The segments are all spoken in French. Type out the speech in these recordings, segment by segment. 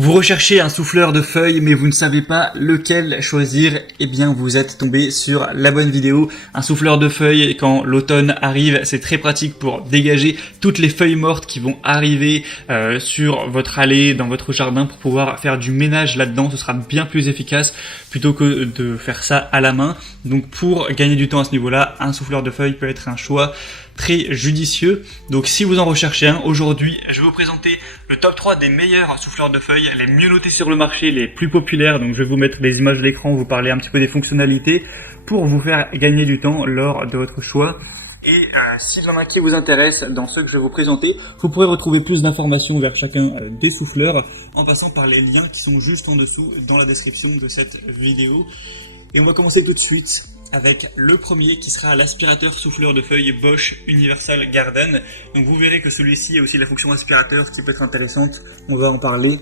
Vous recherchez un souffleur de feuilles mais vous ne savez pas lequel choisir, eh bien vous êtes tombé sur la bonne vidéo. Un souffleur de feuilles, quand l'automne arrive, c'est très pratique pour dégager toutes les feuilles mortes qui vont arriver sur votre allée, dans votre jardin, pour pouvoir faire du ménage là-dedans. Ce sera bien plus efficace plutôt que de faire ça à la main. Donc pour gagner du temps à ce niveau-là, un souffleur de feuilles peut être un choix très judicieux. Donc si vous en recherchez un, aujourd'hui je vais vous présenter le top 3 des meilleurs souffleurs de feuilles, les mieux notés sur le marché, les plus populaires. Donc je vais vous mettre des images de l'écran, vous parler un petit peu des fonctionnalités pour vous faire gagner du temps lors de votre choix. Et s'il y en a qui vous intéresse dans ceux que je vais vous présenter, vous pourrez retrouver plus d'informations vers chacun des souffleurs en passant par les liens qui sont juste en dessous dans la description de cette vidéo. Et on va commencer tout de suite avec le premier qui sera l'aspirateur souffleur de feuilles Bosch Universal Garden. Donc vous verrez que celui-ci a aussi la fonction aspirateur qui peut être intéressante, on va en parler.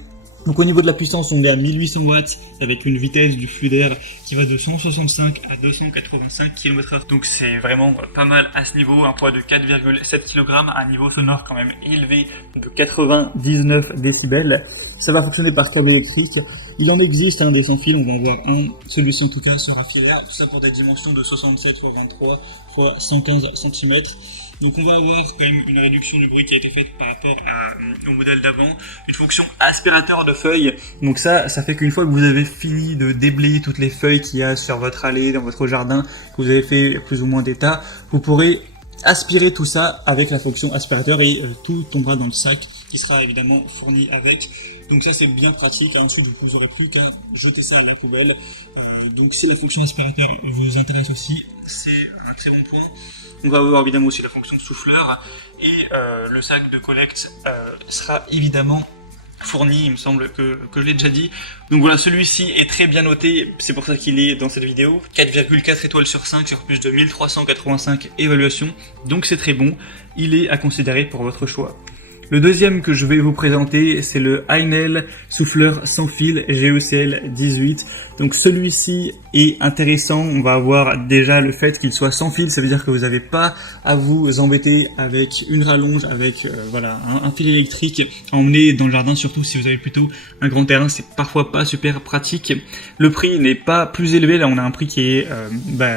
Donc au niveau de la puissance, on est à 1800 watts avec une vitesse du flux d'air qui va de 165 à 285 km/h. Donc c'est vraiment pas mal à ce niveau, un poids de 4,7 kg, un niveau sonore quand même élevé de 99 décibels. Ça va fonctionner par câble électrique. Il en existe des sans fil, on va en voir un. Celui-ci en tout cas sera filaire, tout ça pour des dimensions de 67 x 23 x 115 cm. Donc on va avoir quand même une réduction du bruit qui a été faite par rapport au modèle d'avant. Une fonction aspirateur de feuilles. Donc ça fait qu'une fois que vous avez fini de déblayer toutes les feuilles qu'il y a sur votre allée, dans votre jardin, que vous avez fait plus ou moins d'état, vous pourrez aspirer tout ça avec la fonction aspirateur et tout tombera dans le sac qui sera évidemment fourni avec. Donc ça c'est bien pratique, ensuite vous n'aurez plus qu'à jeter ça à la poubelle. Donc si la fonction aspirateur vous intéresse aussi, c'est un très bon point. On va avoir évidemment aussi la fonction souffleur et le sac de collecte sera évidemment fourni, il me semble que je l'ai déjà dit. Donc voilà, celui-ci est très bien noté, c'est pour ça qu'il est dans cette vidéo. 4,4 étoiles sur 5 sur plus de 1385 évaluations, donc c'est très bon, il est à considérer pour votre choix. Le deuxième que je vais vous présenter, c'est le Heinel souffleur sans fil GECL 18. Donc celui-ci est intéressant, on va avoir déjà le fait qu'il soit sans fil, ça veut dire que vous n'avez pas à vous embêter avec une rallonge, avec un fil électrique à emmener dans le jardin, surtout si vous avez plutôt un grand terrain, c'est parfois pas super pratique. Le prix n'est pas plus élevé, là on a un prix qui est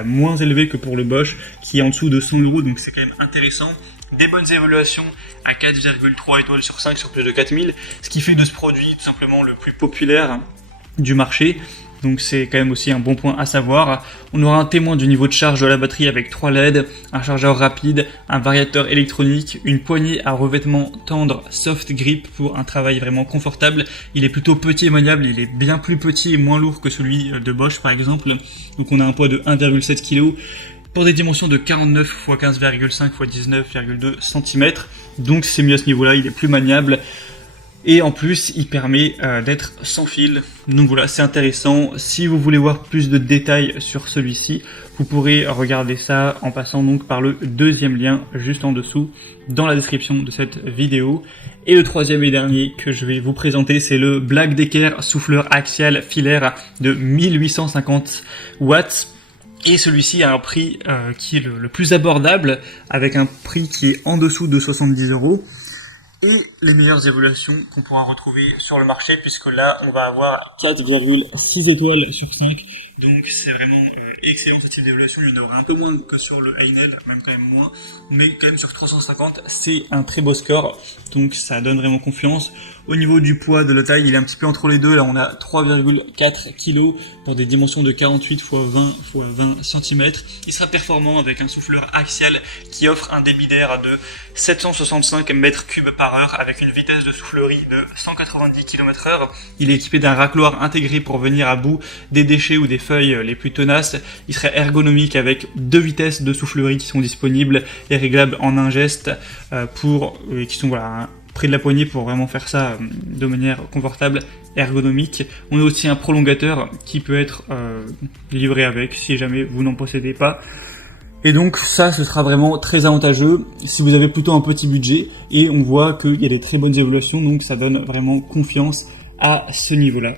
moins élevé que pour le Bosch, qui est en dessous de 100 €, donc c'est quand même intéressant. Des bonnes évaluations à 4,3 étoiles sur 5 sur plus de 4000, ce qui fait de ce produit tout simplement le plus populaire du marché. Donc c'est quand même aussi un bon point à savoir. On aura un témoin du niveau de charge de la batterie avec 3 LED, un chargeur rapide, un variateur électronique, une poignée à revêtement tendre soft grip pour un travail vraiment confortable. Il est plutôt petit et maniable, il est bien plus petit et moins lourd que celui de Bosch par exemple. Donc on a un poids de 1,7 kg. Pour des dimensions de 49 x 15,5 x 19,2 cm. Donc c'est mieux à ce niveau-là, il est plus maniable. Et en plus, il permet d'être sans fil. Donc voilà, c'est intéressant. Si vous voulez voir plus de détails sur celui-ci, vous pourrez regarder ça en passant donc par le deuxième lien juste en dessous dans la description de cette vidéo. Et le troisième et dernier que je vais vous présenter, c'est le Black Decker souffleur axial filaire de 1850 watts. Et celui-ci a un prix qui est le plus abordable, avec un prix qui est en dessous de 70 €. Et les meilleures évaluations qu'on pourra retrouver sur le marché, puisque là on va avoir 4,6 étoiles sur 5. Donc c'est vraiment excellent ce type d'évaluation. Il y en aura un peu moins que sur le Heinel, même quand même moins, mais quand même sur 350 c'est un très beau score, donc ça donne vraiment confiance. Au niveau du poids, de la taille, il est un petit peu entre les deux. Là on a 3,4 kg pour des dimensions de 48 x 20 x 20 cm. Il sera performant avec un souffleur axial qui offre un débit d'air de 765 m3 par heure avec une vitesse de soufflerie de 190 km/h. Il est équipé d'un racloir intégré pour venir à bout des déchets ou des feuilles les plus tenaces. Il serait ergonomique avec 2 vitesses de soufflerie qui sont disponibles et réglables en un geste qui sont près de la poignée pour vraiment faire ça de manière confortable, ergonomique. On a aussi un prolongateur qui peut être livré avec si jamais vous n'en possédez pas. Et donc ça, ce sera vraiment très avantageux si vous avez plutôt un petit budget, et on voit qu'il y a des très bonnes évaluations, donc ça donne vraiment confiance à ce niveau-là.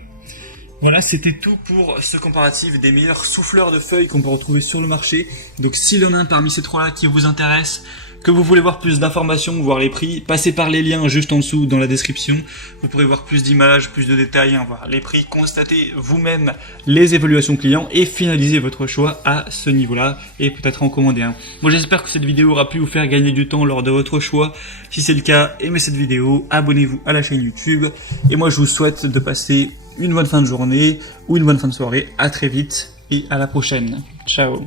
Voilà, c'était tout pour ce comparatif des meilleurs souffleurs de feuilles qu'on peut retrouver sur le marché. Donc s'il y en a un parmi ces trois-là qui vous intéresse, que vous voulez voir plus d'informations, voir les prix, passez par les liens juste en dessous dans la description. Vous pourrez voir plus d'images, plus de détails, voir les prix, constater vous-même les évaluations clients et finaliser votre choix à ce niveau-là et peut-être en commander un. Moi j'espère que cette vidéo aura pu vous faire gagner du temps lors de votre choix. Si c'est le cas, aimez cette vidéo, abonnez-vous à la chaîne YouTube et moi je vous souhaite de passer une bonne fin de journée ou une bonne fin de soirée. À très vite et à la prochaine. Ciao.